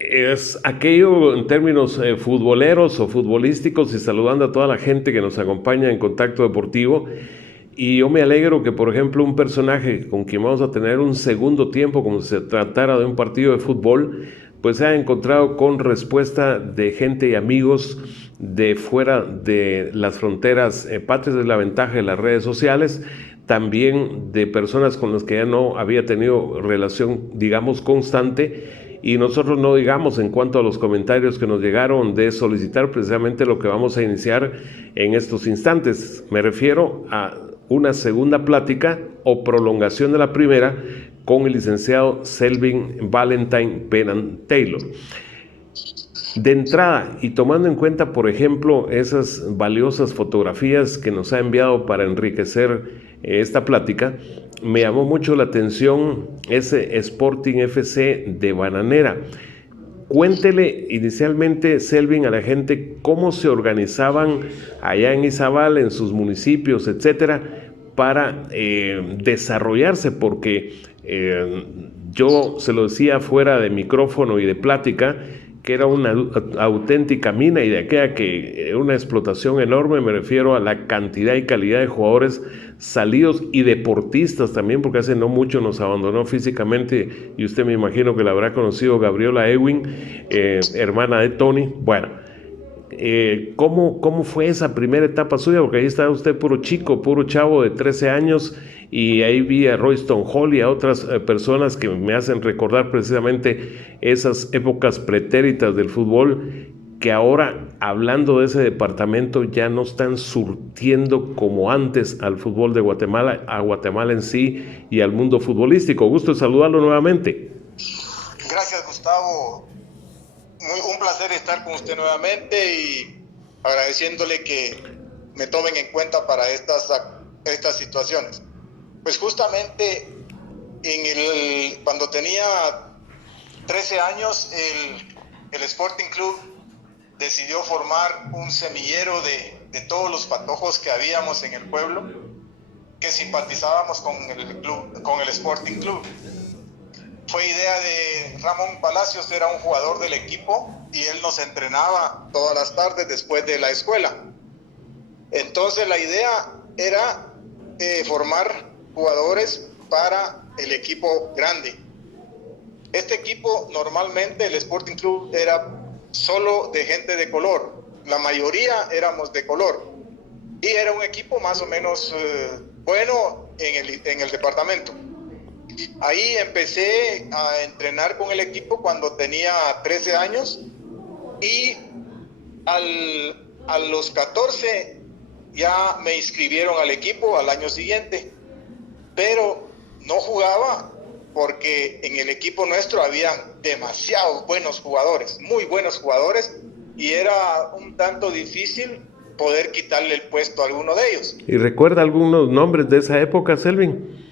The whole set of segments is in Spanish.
Es aquello en términos futboleros o futbolísticos y saludando a toda la gente que nos acompaña en Contacto Deportivo. Y yo me alegro que, por ejemplo, un personaje con quien vamos a tener un segundo tiempo, como si se tratara de un partido de fútbol, pues se ha encontrado con respuesta de gente y amigos de fuera de las fronteras patrias de la ventaja de las redes sociales, también de personas con las que ya no había tenido relación, digamos, constante. Y nosotros no digamos en cuanto a los comentarios que nos llegaron de solicitar precisamente lo que vamos a iniciar en estos instantes. Me refiero a una segunda plática o prolongación de la primera con el licenciado Selvin Valentine Benan Taylor. De entrada, y tomando en cuenta, por ejemplo, esas valiosas fotografías que nos ha enviado para enriquecer esta plática, me llamó mucho la atención ese Sporting FC de Bananera. Cuéntele inicialmente, Selvin, a la gente cómo se organizaban allá en Izabal, en sus municipios, etcétera, para desarrollarse, porque yo se lo decía fuera de micrófono y de plática, que era una auténtica mina y de aquella que era una explotación enorme. Me refiero a la cantidad y calidad de jugadores salidos y deportistas también, porque hace no mucho nos abandonó físicamente y usted me imagino que la habrá conocido, Gabriela Ewing, hermana de Tony. Bueno, ¿cómo fue esa primera etapa suya? Porque ahí estaba usted puro chico, puro chavo de 13 años y ahí vi a Royston Hall y a otras personas que me hacen recordar precisamente esas épocas pretéritas del fútbol que ahora, hablando de ese departamento, ya no están surtiendo como antes al fútbol de Guatemala, a Guatemala en sí y al mundo futbolístico. Gusto de saludarlo nuevamente. Gracias, Gustavo. Un placer estar con usted nuevamente y agradeciéndole que me tomen en cuenta para estas situaciones. Pues justamente cuando tenía 13 años, el Sporting Club decidió formar un semillero de todos los patojos que habíamos en el pueblo, que simpatizábamos con el Sporting Club. Fue idea de Ramón Palacios, era un jugador del equipo y él nos entrenaba todas las tardes después de la escuela. Entonces la idea era formar jugadores para el equipo grande. Este equipo normalmente, el Sporting Club, era solo de gente de color. La mayoría éramos de color. Y era un equipo más o menos bueno en el departamento. Ahí empecé a entrenar con el equipo cuando tenía 13 años y a los 14 ya me inscribieron al equipo al año siguiente, pero no jugaba porque en el equipo nuestro habían demasiados buenos jugadores, muy buenos jugadores, y era un tanto difícil poder quitarle el puesto a alguno de ellos. ¿Y recuerda algunos nombres de esa época, Selvin?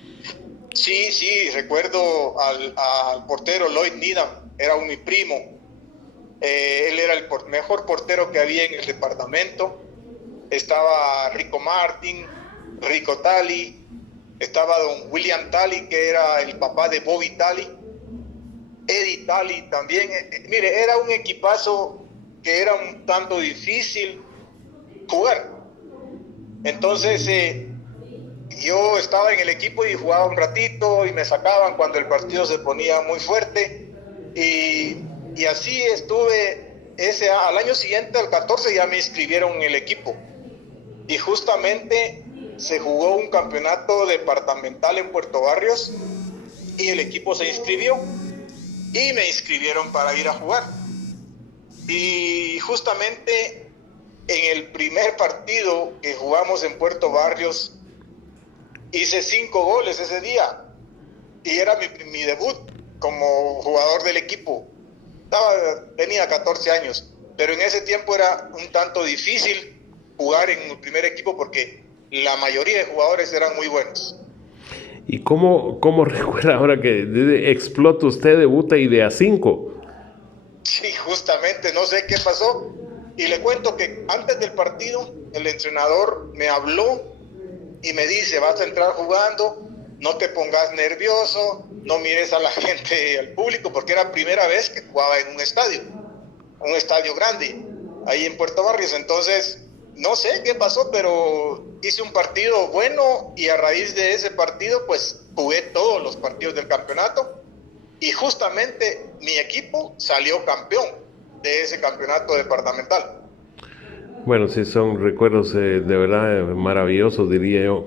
Sí, recuerdo al portero Lloyd Needham, era mi primo. Él era el mejor portero que había en el departamento. Estaba Rico Martin, Rico Tali, estaba don William Tali, que era el papá de Bobby Tali, Eddie Tali también. Mire, era un equipazo que era un tanto difícil jugar. Entonces, yo estaba en el equipo y jugaba un ratito y me sacaban cuando el partido se ponía muy fuerte y así estuve. Al año siguiente, al 14, ya me inscribieron en el equipo y justamente se jugó un campeonato departamental en Puerto Barrios y el equipo se inscribió y me inscribieron para ir a jugar. Y justamente en el primer partido que jugamos en Puerto Barrios hice 5 goles ese día y era mi debut como jugador del equipo. Tenía 14 años, pero en ese tiempo era un tanto difícil jugar en el primer equipo porque la mayoría de jugadores eran muy buenos. ¿Y cómo recuerda ahora que explota usted, debuta y de a 5? Sí, justamente, no sé qué pasó. Y le cuento que antes del partido el entrenador me habló y me dice: vas a entrar jugando no te pongas nervioso, no mires a la gente, al público, porque era la primera vez que jugaba en un estadio grande, ahí en Puerto Barrios. Entonces, no sé qué pasó, pero hice un partido bueno y a raíz de ese partido, pues jugué todos los partidos del campeonato y justamente mi equipo salió campeón de ese campeonato departamental. Bueno, sí, son recuerdos de verdad maravillosos, diría yo.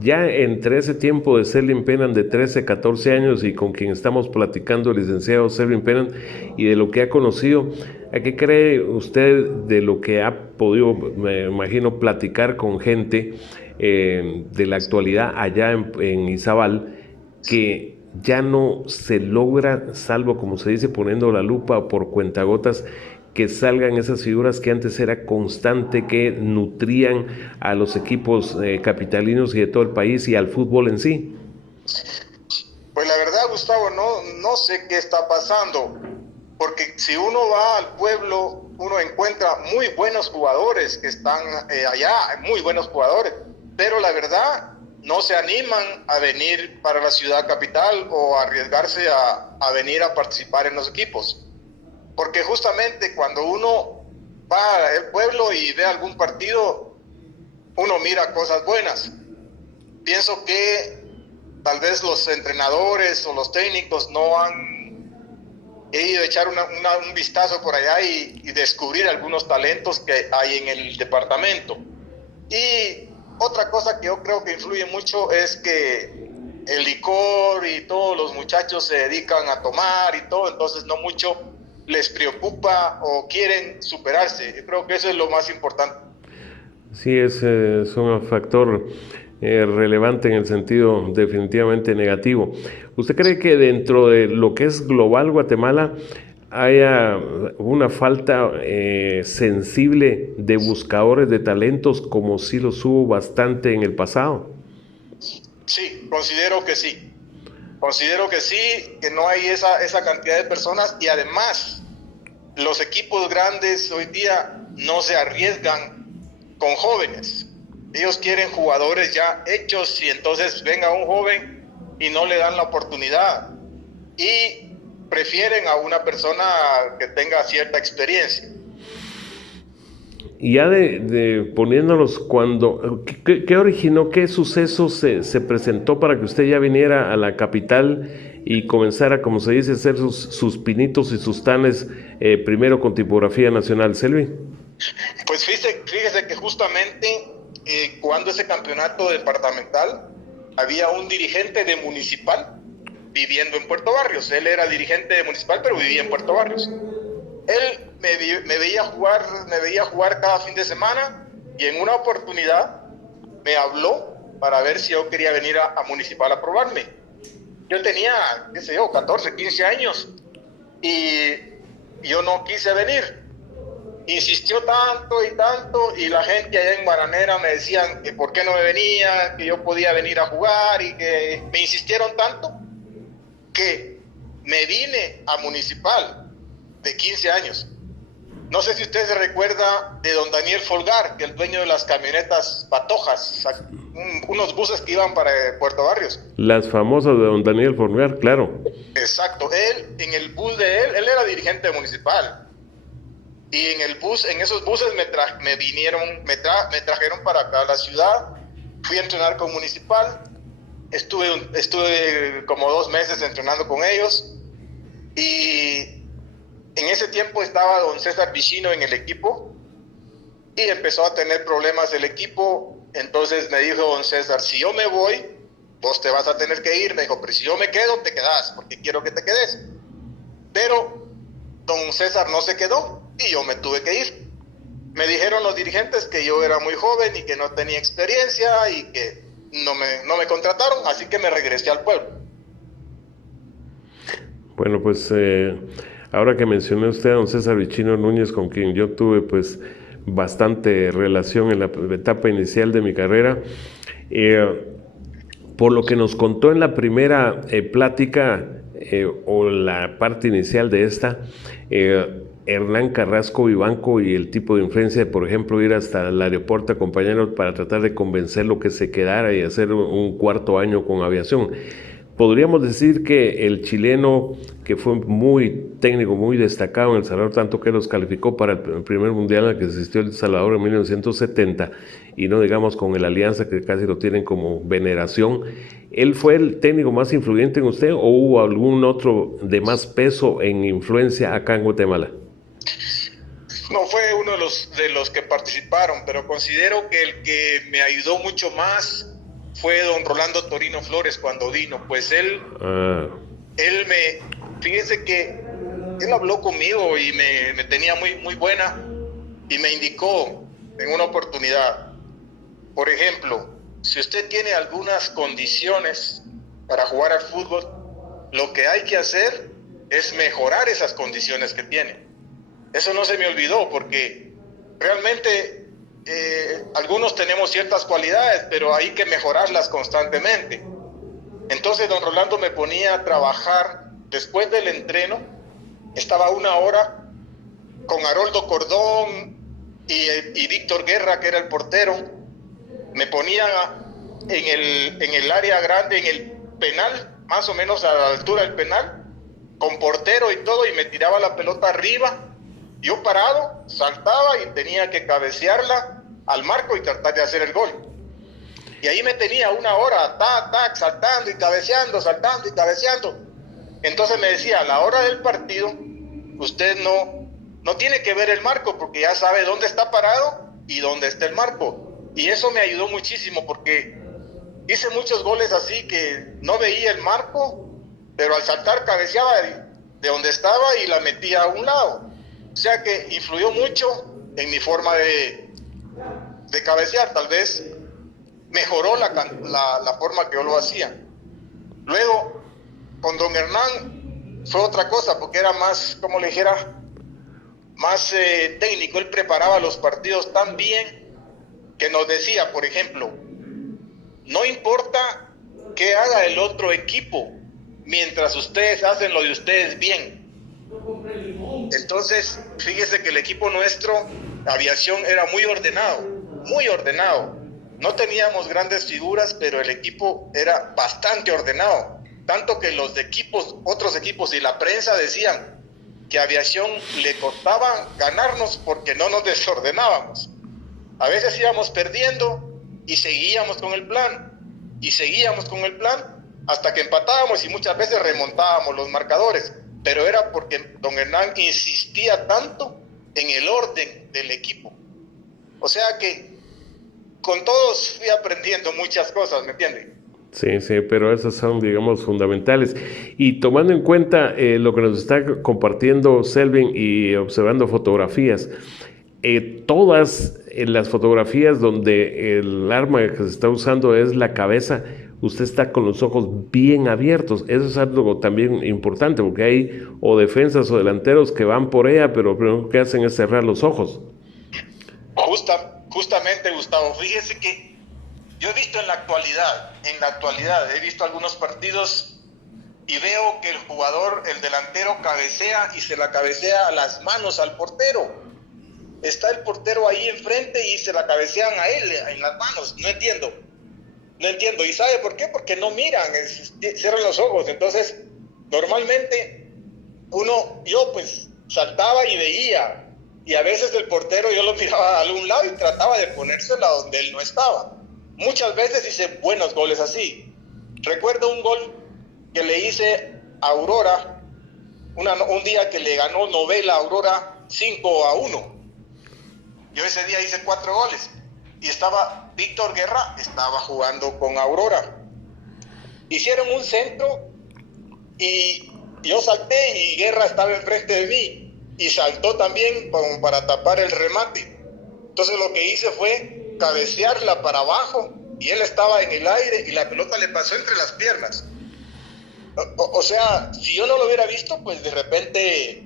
Ya entre ese tiempo de Selwyn Pennan de 13, 14 años y con quien estamos platicando, el licenciado Selwyn Pennan, y de lo que ha conocido, ¿a qué cree usted de lo que ha podido, me imagino, platicar con gente de la actualidad allá en Izabal, que ya no se logra, salvo como se dice, poniendo la lupa por cuentagotas, que salgan esas figuras que antes era constante, que nutrían a los equipos capitalinos y de todo el país y al fútbol en sí? Pues la verdad, Gustavo, no sé qué está pasando, porque si uno va al pueblo, uno encuentra muy buenos jugadores que están allá, muy buenos jugadores, pero la verdad no se animan a venir para la ciudad capital o a arriesgarse a venir a participar en los equipos. Porque justamente cuando uno va al pueblo y ve algún partido, uno mira cosas buenas. Pienso que tal vez los entrenadores o los técnicos no han ido a echar un vistazo por allá y descubrir algunos talentos que hay en el departamento. Y otra cosa que yo creo que influye mucho es que el licor y todos los muchachos se dedican a tomar y todo, entonces no mucho les preocupa o quieren superarse. Yo creo que eso es lo más importante. Sí, es un factor relevante en el sentido definitivamente negativo. ¿Usted cree que dentro de lo que es global Guatemala haya una falta sensible de buscadores de talentos como sí los hubo bastante en el pasado? Sí, considero que sí. Considero que sí, que no hay esa cantidad de personas y además los equipos grandes hoy día no se arriesgan con jóvenes. Ellos quieren jugadores ya hechos y entonces venga un joven y no le dan la oportunidad y prefieren a una persona que tenga cierta experiencia. Y ya poniéndonos ¿qué originó, qué suceso se presentó para que usted ya viniera a la capital y comenzara, como se dice, a hacer sus pinitos y sus tanes, primero con tipografía nacional, Selwyn? Pues fíjese que justamente cuando ese campeonato departamental había un dirigente de Municipal viviendo en Puerto Barrios. Él era dirigente de Municipal, pero vivía en Puerto Barrios. Él me veía jugar cada fin de semana y en una oportunidad me habló para ver si yo quería venir a Municipal a probarme. Yo tenía, 14, 15 años y yo no quise venir. Insistió tanto y la gente allá en Bananera me decían que por qué no me venía, que yo podía venir a jugar y que me insistieron tanto que me vine a Municipal de 15 años. No sé si usted se recuerda de don Daniel Folgar, que es el dueño de las camionetas Patojas, unos buses que iban para Puerto Barrios. Las famosas de don Daniel Folgar, claro. Exacto, en el bus de él era dirigente municipal. Y en esos buses me trajeron para acá a la ciudad, fui a entrenar con Municipal, estuve como 2 meses entrenando con ellos y en ese tiempo estaba don César Vicino en el equipo y empezó a tener problemas el equipo. Entonces me dijo don César, si yo me voy, vos te vas a tener que ir. Me dijo, pero si yo me quedo, te quedás, porque quiero que te quedes. Pero don César no se quedó y yo me tuve que ir. Me dijeron los dirigentes que yo era muy joven y que no tenía experiencia y que no me contrataron, así que me regresé al pueblo. Bueno, pues ahora que mencioné usted a don César Vicino Núñez, con quien yo tuve pues bastante relación en la etapa inicial de mi carrera, por lo que nos contó en la primera plática o la parte inicial de esta, Hernán Carrasco Vivanco y el tipo de influencia de, por ejemplo, ir hasta el aeropuerto a acompañarlo para tratar de convencerlo que se quedara y hacer un cuarto año con aviación. Podríamos decir que el chileno, que fue muy técnico, muy destacado en El Salvador, tanto que los calificó para el primer mundial al que asistió El Salvador en 1970, y no digamos con el Alianza, que casi lo tienen como veneración, ¿él fue el técnico más influyente en usted o hubo algún otro de más peso en influencia acá en Guatemala? No fue uno de los que participaron, pero considero que el que me ayudó mucho más fue don Rolando Torino Flores cuando vino. Pues fíjese que él habló conmigo y me tenía muy buena y me indicó en una oportunidad, por ejemplo, si usted tiene algunas condiciones para jugar al fútbol, lo que hay que hacer es mejorar esas condiciones que tiene. Eso no se me olvidó porque realmente algunos tenemos ciertas cualidades, pero hay que mejorarlas constantemente. Entonces don Rolando me ponía a trabajar después del entreno, estaba 1 hora con Haroldo Cordón y Víctor Guerra, que era el portero. Me ponía en el área grande, en el penal, más o menos a la altura del penal, con portero y todo, y me tiraba la pelota arriba. Yo parado, saltaba y tenía que cabecearla al marco y tratar de hacer el gol. Y ahí me tenía 1 hora, saltando y cabeceando, saltando y cabeceando. Entonces me decía, a la hora del partido, usted no tiene que ver el marco porque ya sabe dónde está parado y dónde está el marco. Y eso me ayudó muchísimo porque hice muchos goles así que no veía el marco, pero al saltar cabeceaba de donde estaba y la metía a un lado. O sea que influyó mucho en mi forma de cabecear. Tal vez mejoró la forma que yo lo hacía. Luego, con don Hernán fue otra cosa, porque era más, como le dijera, más técnico. Él preparaba los partidos tan bien que nos decía, por ejemplo, no importa qué haga el otro equipo, mientras ustedes hacen lo de ustedes bien. Entonces, fíjese que el equipo nuestro, aviación, era muy ordenado, muy ordenado. No teníamos grandes figuras, pero el equipo era bastante ordenado. Tanto que los equipos, otros equipos y la prensa decían que a aviación le costaba ganarnos porque no nos desordenábamos. A veces íbamos perdiendo y seguíamos con el plan, y seguíamos con el plan hasta que empatábamos y muchas veces remontábamos los marcadores. Pero era porque don Hernán insistía tanto en el orden del equipo. O sea que con todos fui aprendiendo muchas cosas, ¿me entiende? Sí, sí, pero esas son, digamos, fundamentales. Y tomando en cuenta lo que nos está compartiendo Selvin y observando fotografías, todas las fotografías donde el arma que se está usando es la cabeza, usted está con los ojos bien abiertos. Eso es algo también importante, porque hay o defensas o delanteros que van por ella, pero lo primero que hacen es cerrar los ojos. Justamente, Gustavo, fíjese que yo he visto en la actualidad, he visto algunos partidos y veo que el jugador, el delantero, cabecea y se la cabecea a las manos al portero. Está el portero ahí enfrente y se la cabecean a él en las manos. No entiendo. ¿Y sabe por qué? Porque no miran, cierran los ojos. Entonces, normalmente yo pues saltaba y veía. Y a veces el portero yo lo miraba a algún lado y trataba de ponérsela donde él no estaba. Muchas veces hice buenos goles así. Recuerdo un gol que le hice a Aurora, un día que le ganó Novela a Aurora 5-1. Yo ese día hice 4 goles y estaba Víctor Guerra, estaba jugando con Aurora. Hicieron un centro y yo salté y Guerra estaba enfrente de mí y saltó también como para tapar el remate. Entonces lo que hice fue cabecearla para abajo y él estaba en el aire y la pelota le pasó entre las piernas. O sea, si yo no lo hubiera visto, pues de repente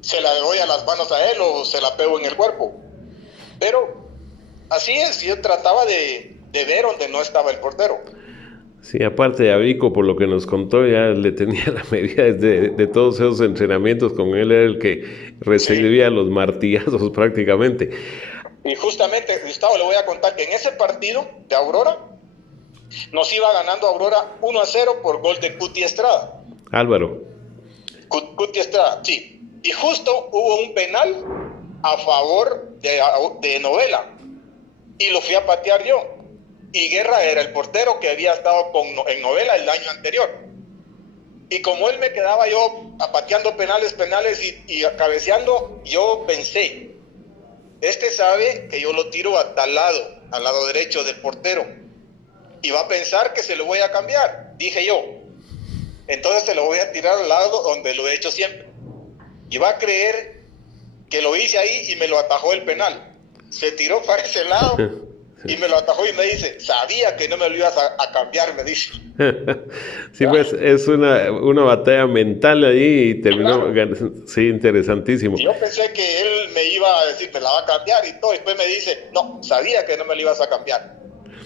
se la doy a las manos a él o se la pego en el cuerpo. Pero así es, yo trataba de ver donde no estaba el portero. Sí, aparte de Avico, por lo que nos contó, ya le tenía la medida de todos esos entrenamientos, con él era el que Sí. recibía los martillazos prácticamente. Y justamente, Gustavo, le voy a contar que en ese partido de Aurora, nos iba ganando Aurora 1-0 por gol de Cuti Estrada. Álvaro. Cuti Estrada, sí. Y justo hubo un penal a favor de Novela. Y lo fui a patear yo. Y Guerra era el portero que había estado en Novela el año anterior. Y como él me quedaba yo pateando penales y cabeceando, yo pensé, este sabe que yo lo tiro a tal lado, al lado derecho del portero. Y va a pensar que se lo voy a cambiar, dije yo. Entonces se lo voy a tirar al lado donde lo he hecho siempre. Y va a creer que lo hice ahí y me lo atajó el penal. Se tiró para ese lado y me lo atajó y me dice, sabía que no me lo ibas a cambiar, me dice. Sí, pues es una batalla mental ahí y terminó, Claro. sí, interesantísimo. Y yo pensé que él me iba a decir, me la va a cambiar y todo. Y después me dice, no, sabía que no me lo ibas a cambiar.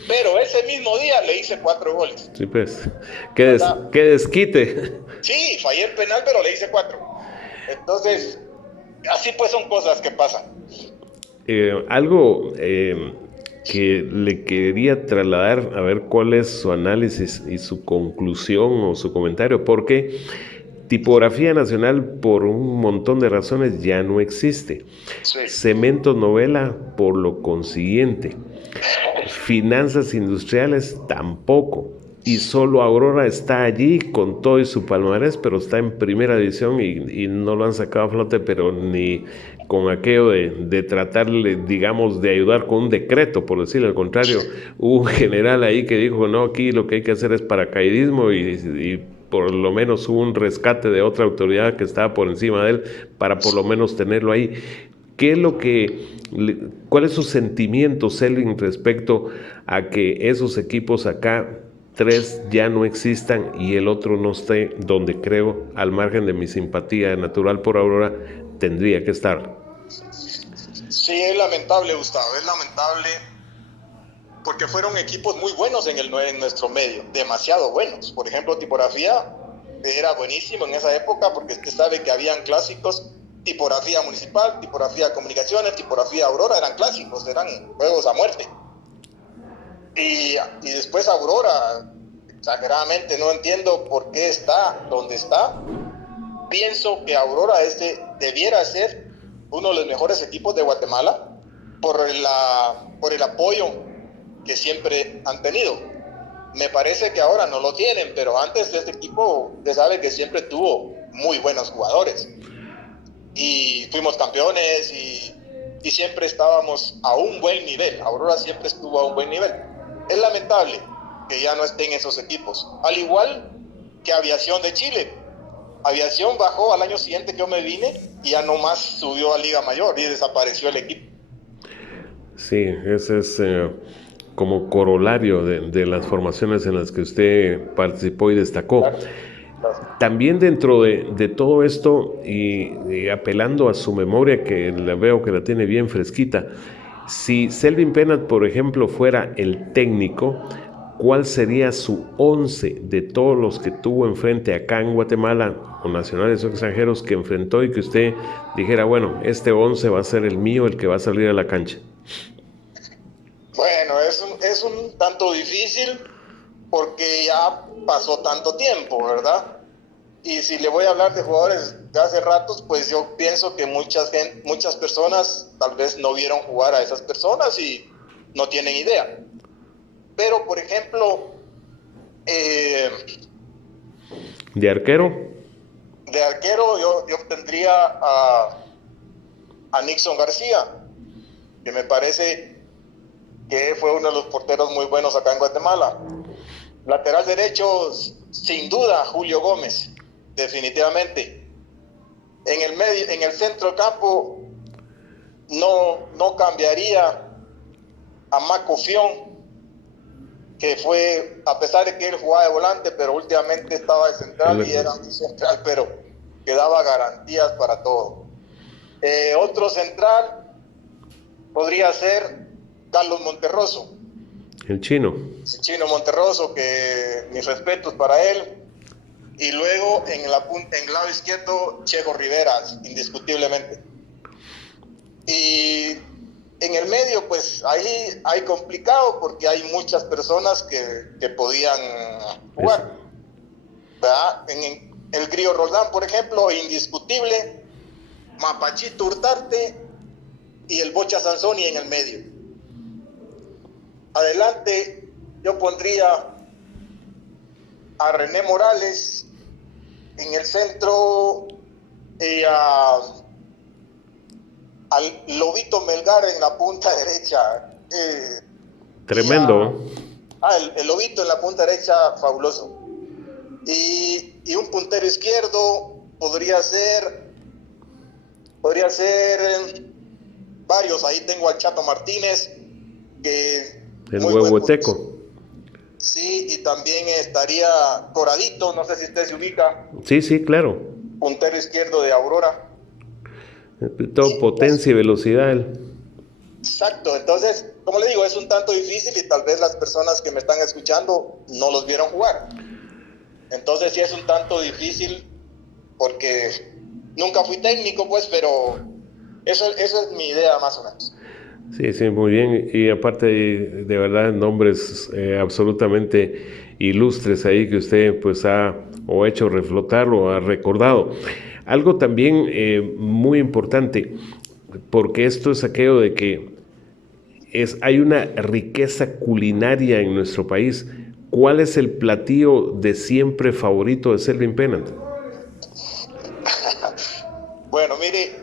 Pero ese mismo día le hice 4 goles. Sí, pues, ¿Verdad? qué desquite. Sí, fallé el penal, pero le hice 4. Entonces, así pues son cosas que pasan. Algo que le quería trasladar, a ver cuál es su análisis y su conclusión o su comentario, porque Tipografía Nacional, por un montón de razones, ya no existe. Sí. Cementos Novela, por lo consiguiente. Finanzas Industriales, tampoco. Y solo Aurora está allí con todo y su palmarés, pero está en primera división y no lo han sacado a flote, pero ni con aquello de tratarle, digamos, de ayudar con un decreto, por decirlo al contrario. Hubo un general ahí que dijo, no, aquí lo que hay que hacer es paracaidismo y por lo menos hubo un rescate de otra autoridad que estaba por encima de él para por lo menos tenerlo ahí. ¿Qué es lo que, cuál es su sentimiento, Selvin, respecto a que esos equipos acá, 3 ya no existan y el otro no esté donde creo, al margen de mi simpatía natural por Aurora, tendría que estar? Sí, es lamentable, Gustavo, es lamentable porque fueron equipos muy buenos en nuestro medio, demasiado buenos. Por ejemplo, Tipografía era buenísimo en esa época porque usted sabe que habían clásicos, Tipografía Municipal, Tipografía Comunicaciones, Tipografía Aurora, eran clásicos, eran juegos a muerte. Y después Aurora, exageradamente, no entiendo por qué está donde está. Pienso que Aurora debiera ser uno de los mejores equipos de Guatemala por el apoyo que siempre han tenido. Me parece que ahora no lo tienen, pero antes de este equipo, usted sabe que siempre tuvo muy buenos jugadores. Y fuimos campeones y siempre estábamos a un buen nivel. Aurora siempre estuvo a un buen nivel. Es lamentable que ya no estén esos equipos. Al igual que Aviación de Chile. Aviación bajó al año siguiente que yo me vine y ya nomás subió a Liga Mayor y desapareció el equipo. Sí, ese es como corolario de las formaciones en las que usted participó y destacó. Claro. También dentro de todo esto y apelando a su memoria, que la veo que la tiene bien fresquita, si Selvin Penat, por ejemplo, fuera el técnico, ¿cuál sería su 11 de todos los que tuvo enfrente acá en Guatemala, o nacionales o extranjeros, que enfrentó y que usted dijera, bueno, este 11 va a ser el mío, el que va a salir a la cancha? Bueno, es un tanto difícil porque ya pasó tanto tiempo, ¿verdad? Y si le voy a hablar de jugadores de hace ratos, pues yo pienso que muchas personas tal vez no vieron jugar a esas personas y no tienen idea. Pero, por ejemplo, ¿De arquero? de arquero yo tendría a Nixon García, que me parece que fue uno de los porteros muy buenos acá en Guatemala. Lateral derecho, sin duda, Julio Gómez, definitivamente. En el centro del campo, no cambiaría a Maco Fión, que fue, a pesar de que él jugaba de volante, pero últimamente estaba de central y era un central, pero que daba garantías para todo. Otro central podría ser Carlos Monterroso. El Chino. El Chino Monterroso, que mis respetos para él. Y luego en el lado izquierdo, Checo Rivera, indiscutiblemente. Y en el medio, pues ahí hay complicado porque hay muchas personas que podían jugar. ¿Verdad? En el Grillo Roldán, por ejemplo, indiscutible, Mapachito Hurtarte y el Bocha Sansoni en el medio. Adelante, yo pondría a René Morales en el centro y al Lobito Melgar en la punta derecha. Tremendo. El Lobito en la punta derecha, fabuloso. Y un puntero izquierdo podría ser varios. Ahí tengo al Chato Martínez, que el huehueteco. Sí, y también estaría Coradito, no sé si usted se ubica. Sí, claro. Puntero izquierdo de Aurora. Todo potencia y velocidad. Exacto, entonces, como le digo, es un tanto difícil y tal vez las personas que me están escuchando no los vieron jugar. Entonces sí es un tanto difícil porque nunca fui técnico, pues, pero eso es mi idea más o menos. Sí, muy bien. Y aparte, de verdad, nombres absolutamente ilustres ahí que usted pues ha o hecho reflotar o ha recordado. Algo también muy importante, porque esto es aquello de que hay una riqueza culinaria en nuestro país. ¿Cuál es el platillo de siempre favorito de Selvin Pennant? Bueno, mire,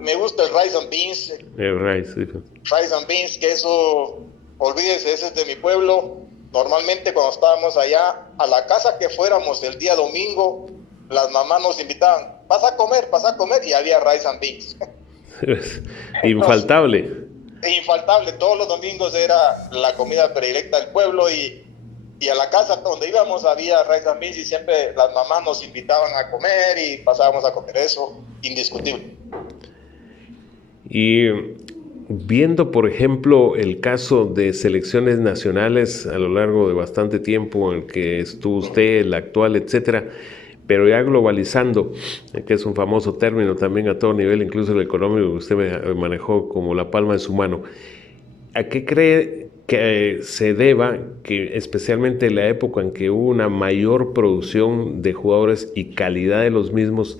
me gusta el rice and beans. El rice, sí. Rice and beans, que eso, olvídese, ese es de mi pueblo. Normalmente cuando estábamos allá, a la casa que fuéramos el día domingo, las mamás nos invitaban, pasa a comer, y había rice and beans. Infaltable. Infaltable, todos los domingos era la comida predilecta del pueblo y a la casa donde íbamos había rice and beans y siempre las mamás nos invitaban a comer y pasábamos a comer eso, indiscutible. Y viendo, por ejemplo, el caso de selecciones nacionales a lo largo de bastante tiempo en el que estuvo usted, el actual, etcétera, pero ya globalizando, que es un famoso término también a todo nivel, incluso el económico que usted manejó como la palma de su mano, ¿a qué cree que se deba que especialmente en la época en que hubo una mayor producción de jugadores y calidad de los mismos,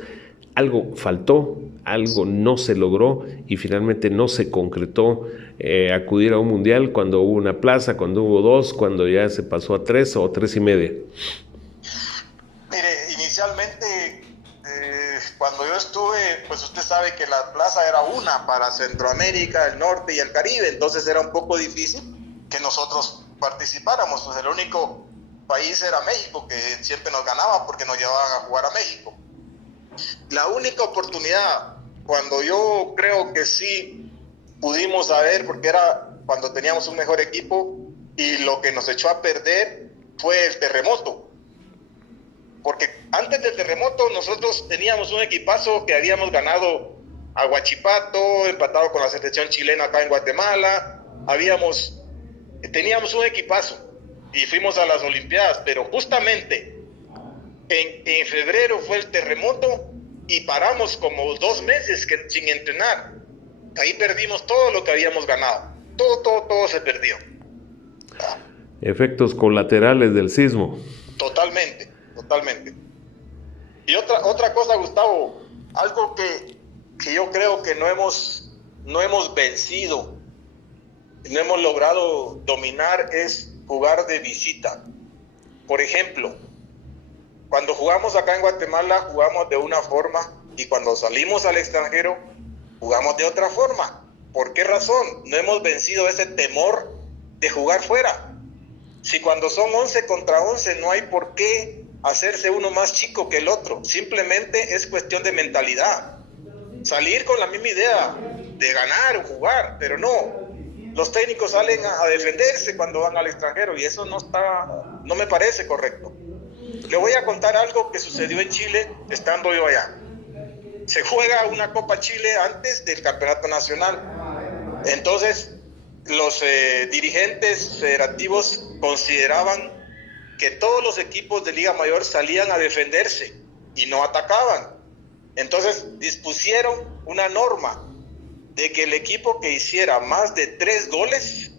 algo faltó, algo no se logró y finalmente no se concretó acudir a un mundial cuando hubo una plaza, cuando hubo dos, cuando ya se pasó a 3 o 3.5? Mire, inicialmente cuando yo estuve, pues usted sabe que la plaza era una para Centroamérica, el norte y el Caribe, entonces era un poco difícil que nosotros participáramos, pues el único país era México, que siempre nos ganaba porque nos llevaban a jugar a México. La única oportunidad, cuando yo creo que sí pudimos saber, porque era cuando teníamos un mejor equipo, y lo que nos echó a perder fue el terremoto. Porque antes del terremoto nosotros teníamos un equipazo que habíamos ganado a Huachipato, empatado con la selección chilena acá en Guatemala, teníamos un equipazo y fuimos a las Olimpiadas, pero justamente en febrero fue el terremoto y paramos como 2 meses sin entrenar. Ahí perdimos todo lo que habíamos ganado, todo se perdió. Efectos colaterales del sismo. Totalmente. Y otra cosa, Gustavo, algo que yo creo que no hemos vencido, no hemos logrado dominar es jugar de visita. Por ejemplo, cuando jugamos acá en Guatemala jugamos de una forma y cuando salimos al extranjero jugamos de otra forma. ¿Por qué razón? No hemos vencido ese temor de jugar fuera. Si cuando son 11 contra 11 no hay por qué hacerse uno más chico que el otro, simplemente es cuestión de mentalidad. Salir con la misma idea de ganar o jugar, pero no. Los técnicos salen a defenderse cuando van al extranjero y eso no me parece correcto. Le voy a contar algo que sucedió en Chile estando yo allá. Se juega una Copa Chile antes del campeonato nacional. Entonces, los dirigentes federativos consideraban que todos los equipos de Liga Mayor salían a defenderse y no atacaban. Entonces dispusieron una norma de que el equipo que hiciera más de 3 goles,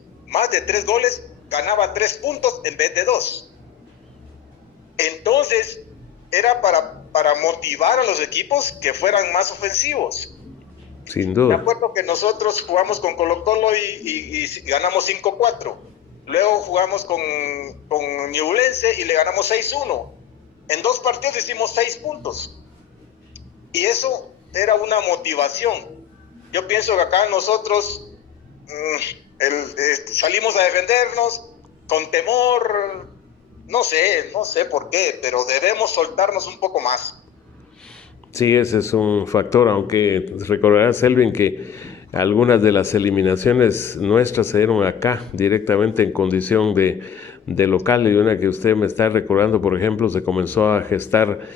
ganaba 3 puntos en vez de 2. Entonces era para motivar a los equipos que fueran más ofensivos. Sin duda. Me acuerdo que nosotros jugamos con Colo-Colo y ganamos 5-4. Luego jugamos con Ñublense y le ganamos 6-1. En 2 partidos hicimos 6 puntos. Y eso era una motivación. Yo pienso que acá nosotros salimos a defendernos con temor. No sé por qué, pero debemos soltarnos un poco más. Sí, ese es un factor, aunque recordarás, Selvin, que algunas de las eliminaciones nuestras se dieron acá, directamente en condición de local, y una que usted me está recordando, por ejemplo, se comenzó a gestar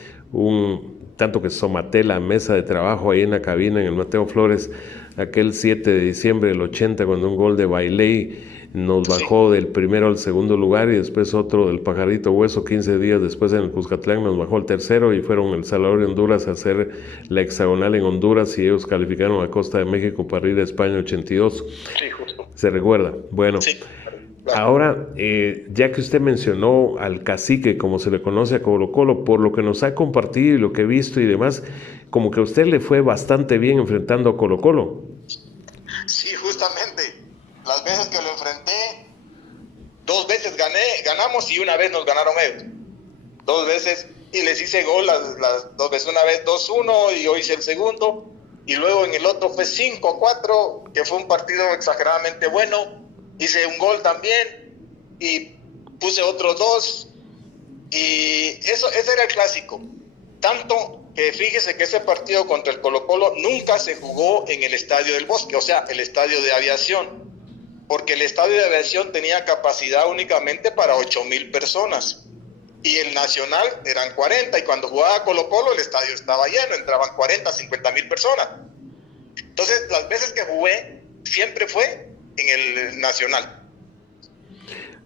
tanto que somaté la mesa de trabajo ahí en la cabina, en el Mateo Flores, aquel 7 de diciembre del 80, cuando un gol de Bailey nos bajó del primero al segundo lugar, y después otro del Pajarito Hueso 15 días después en el Cuscatlán nos bajó al tercero, y fueron El Salvador y Honduras a hacer la hexagonal en Honduras, y ellos calificaron a Costa de México para ir a España 82. Sí, justo. ¿Se recuerda? Bueno, sí, claro. Ahora, ya que usted mencionó al cacique, como se le conoce a Colo-Colo, por lo que nos ha compartido y lo que he visto y demás, como que a usted le fue bastante bien enfrentando a Colo-Colo. Sí, justamente. Las veces que lo enfrenté, 2 veces ganamos y una vez nos ganaron ellos. 2 veces, y les hice gol las 2 veces. Una vez 2-1 y yo hice el segundo. Y luego en el otro fue 5-4, que fue un partido exageradamente bueno. Hice un gol también y puse otros 2. Y ese era el clásico. Tanto que fíjese que ese partido contra el Colo-Colo nunca se jugó en el Estadio del Bosque, o sea, el estadio de aviación. Porque el estadio de aviación tenía capacidad únicamente para 8,000 personas. Y el Nacional eran 40, y cuando jugaba Colo-Colo el estadio estaba lleno, entraban 40, 50,000 personas. Entonces, las veces que jugué, siempre fue en el Nacional.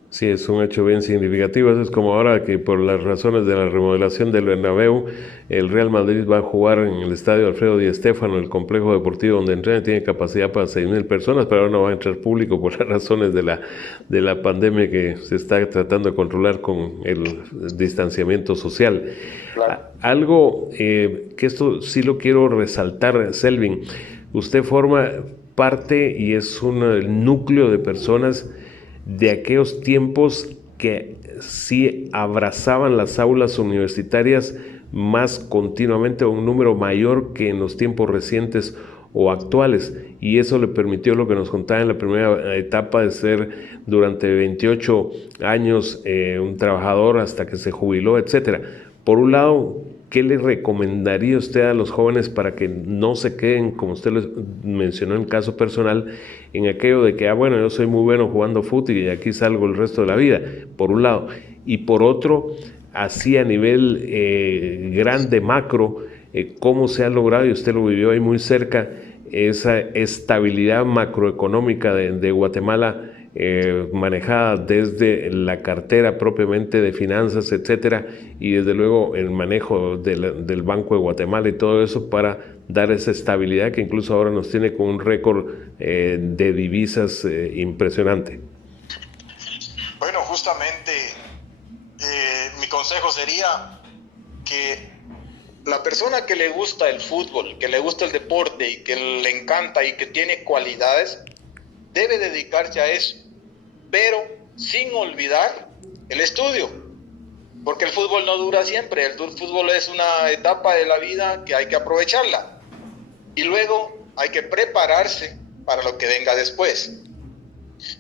Sí, es un hecho bien significativo. Eso es como ahora que por las razones de la remodelación del Bernabéu, el Real Madrid va a jugar en el estadio Alfredo Di Stéfano, el complejo deportivo donde entrena, tiene capacidad para 6,000 personas, pero ahora no va a entrar público por las razones de la pandemia que se está tratando de controlar con el distanciamiento social. Claro. Algo que esto sí lo quiero resaltar, Selvin. Usted forma parte y es un núcleo de personas de aquellos tiempos que sí abrazaban las aulas universitarias más continuamente, un número mayor que en los tiempos recientes o actuales, y eso le permitió lo que nos contaba en la primera etapa de ser durante 28 años un trabajador hasta que se jubiló, etcétera. Por un lado, ¿qué le recomendaría usted a los jóvenes para que no se queden, como usted les mencionó en caso personal, en aquello de que, bueno, yo soy muy bueno jugando fútbol y aquí salgo el resto de la vida, por un lado, y por otro, así a nivel grande, macro, cómo se ha logrado, y usted lo vivió ahí muy cerca, esa estabilidad macroeconómica de Guatemala, manejada desde la cartera propiamente de finanzas, etcétera, y desde luego el manejo del Banco de Guatemala y todo eso para dar esa estabilidad que incluso ahora nos tiene con un récord de divisas impresionante. Bueno, justamente mi consejo sería que la persona que le gusta el fútbol, que le gusta el deporte y que le encanta y que tiene cualidades, debe dedicarse a eso, pero sin olvidar el estudio, porque el fútbol no dura siempre. El fútbol es una etapa de la vida que hay que aprovecharla, y luego hay que prepararse para lo que venga después.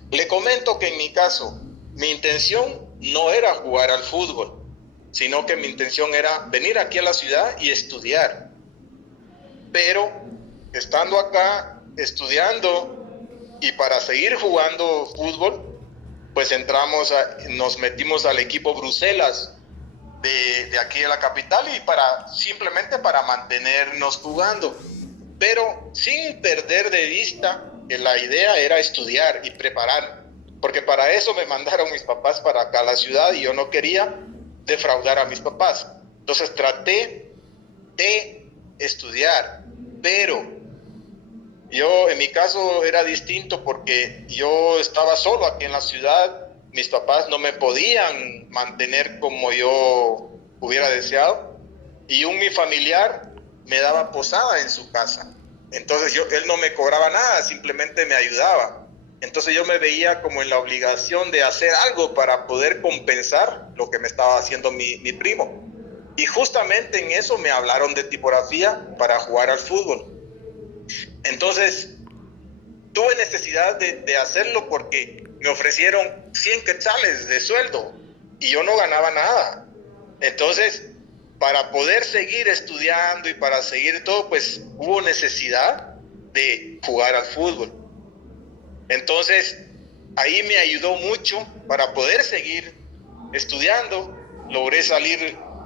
Le comento que en mi caso, mi intención no era jugar al fútbol, sino que mi intención era venir aquí a la ciudad y estudiar. Pero estando acá, estudiando, y para seguir jugando fútbol, pues nos metimos al equipo Bruselas de aquí de la capital, y simplemente para mantenernos jugando, pero sin perder de vista que la idea era estudiar y preparar, porque para eso me mandaron mis papás para acá a la ciudad y yo no quería defraudar a mis papás. Entonces traté de estudiar, pero yo en mi caso era distinto porque yo estaba solo aquí en la ciudad, mis papás no me podían mantener como yo hubiera deseado y mi familiar me daba posada en su casa. Entonces él no me cobraba nada, simplemente me ayudaba. Entonces yo me veía como en la obligación de hacer algo para poder compensar lo que me estaba haciendo mi primo. Y justamente en eso me hablaron de tipografía para jugar al fútbol. Entonces tuve necesidad de hacerlo porque me ofrecieron 100 quetzales de sueldo y yo no ganaba nada. Entonces, para poder seguir estudiando y para seguir todo, pues hubo necesidad de jugar al fútbol. Entonces, ahí me ayudó mucho para poder seguir estudiando. Logré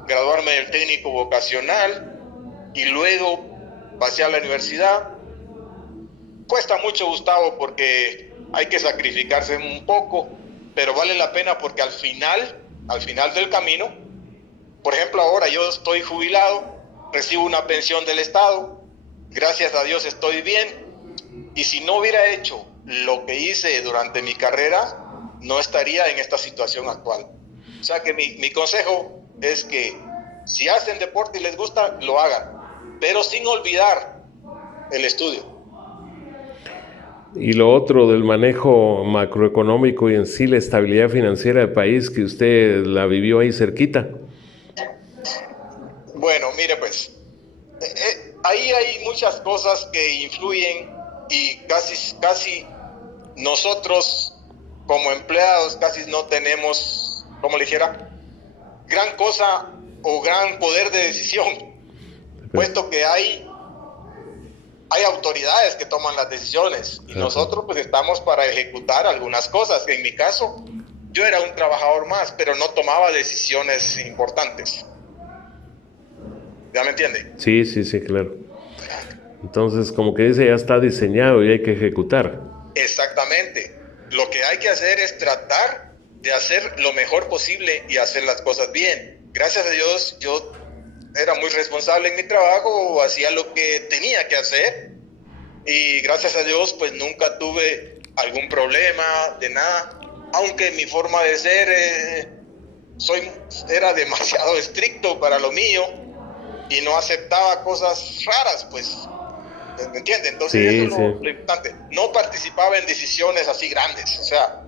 graduarme del técnico vocacional y luego pasé a la universidad. Cuesta mucho, Gustavo, porque hay que sacrificarse un poco, pero vale la pena porque al final del camino, por ejemplo, ahora yo estoy jubilado, recibo una pensión del Estado, gracias a Dios estoy bien, y si no hubiera hecho lo que hice durante mi carrera, no estaría en esta situación actual. O sea que mi consejo es que si hacen deporte y les gusta, lo hagan, pero sin olvidar el estudio. Y lo otro del manejo macroeconómico y en sí la estabilidad financiera del país, que usted la vivió ahí cerquita. Bueno, mire pues, ahí hay muchas cosas que influyen y casi nosotros como empleados casi no tenemos, como le dijera, gran cosa o gran poder de decisión, puesto que hay autoridades que toman las decisiones y nosotros pues estamos para ejecutar algunas cosas. En mi caso, yo era un trabajador más, pero no tomaba decisiones importantes. ¿Ya me entiende? Sí, claro. Entonces, como que dice, ya está diseñado y hay que ejecutar. Exactamente. Lo que hay que hacer es tratar de hacer lo mejor posible y hacer las cosas bien. Gracias a Dios, yo era muy responsable en mi trabajo, hacía lo que tenía que hacer y gracias a Dios pues nunca tuve algún problema de nada, aunque mi forma de ser era demasiado estricto para lo mío y no aceptaba cosas raras, pues, ¿me entiende? Entonces sí, eso es lo importante. No participaba en decisiones así grandes, o sea,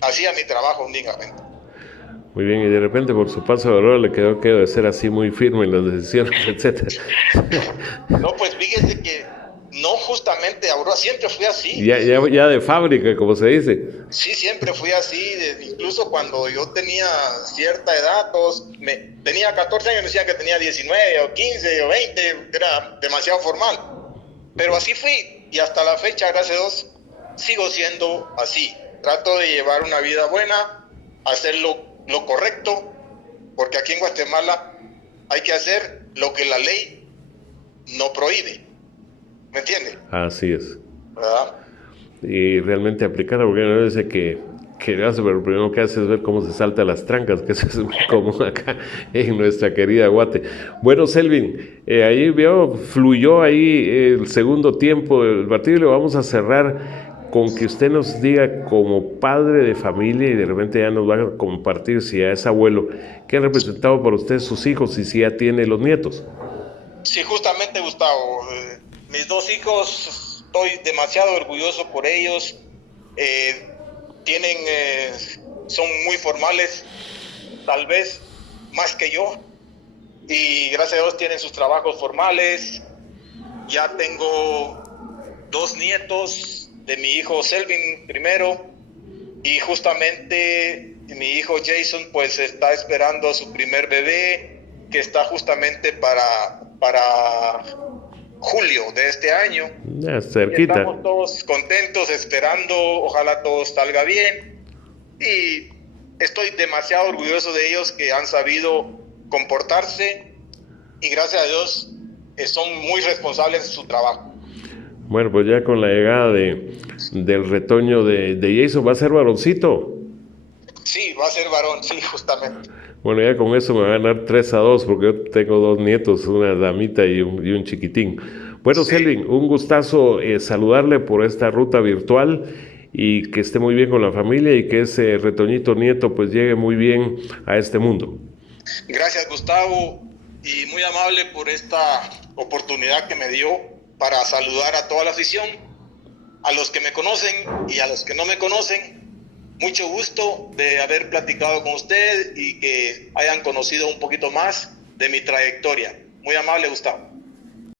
hacía mi trabajo únicamente. Muy bien, y de repente por su paso de valor le quedó de ser así muy firme en las decisiones, etcétera. No, pues fíjese que no justamente Aurora, siempre fui así. Ya de fábrica, como se dice. Sí, siempre fui así, incluso cuando yo tenía cierta edad, tenía 14 años, me decían que tenía 19 o 15 o 20, era demasiado formal. Pero así fui y hasta la fecha, gracias a Dios, sigo siendo así. Trato de llevar una vida buena, hacer lo correcto, porque aquí en Guatemala hay que hacer lo que la ley no prohíbe. ¿Me entiende? Así es. ¿Verdad? Y realmente aplicarla, porque no dice que hace, pero lo primero que hace es ver cómo se salta las trancas, que eso es muy común acá en nuestra querida Guate. Bueno, Selvin, ahí fluyó ahí el segundo tiempo del partido y lo vamos a cerrar con que usted nos diga como padre de familia y de repente ya nos va a compartir si ya es abuelo, ¿qué han representado para usted sus hijos y si ya tiene los nietos? Sí, justamente, Gustavo, mis dos hijos, estoy demasiado orgulloso por ellos, son muy formales, tal vez más que yo, y gracias a Dios tienen sus trabajos formales. Ya tengo 2 nietos de mi hijo Selvin primero, y justamente mi hijo Jason pues está esperando a su primer bebé, que está justamente para julio de este año. Ya cerquita. Estamos todos contentos, esperando, ojalá todo salga bien, y estoy demasiado orgulloso de ellos que han sabido comportarse y gracias a Dios son muy responsables en su trabajo. Bueno, pues ya con la llegada del retoño de Jason, ¿va a ser varoncito? Sí, va a ser varón, sí, justamente. Bueno, ya con eso me va a ganar 3-2 porque yo tengo dos nietos, una damita y un chiquitín. Bueno, Sí, Selvin, un gustazo saludarle por esta ruta virtual y que esté muy bien con la familia y que ese retoñito nieto pues llegue muy bien a este mundo. gracias Gustavo y muy amable por esta oportunidad que me dio para saludar a toda la afición, a los que me conocen y a los que no me conocen. Mucho gusto de haber platicado con usted y que hayan conocido un poquito más de mi trayectoria. Muy amable, Gustavo.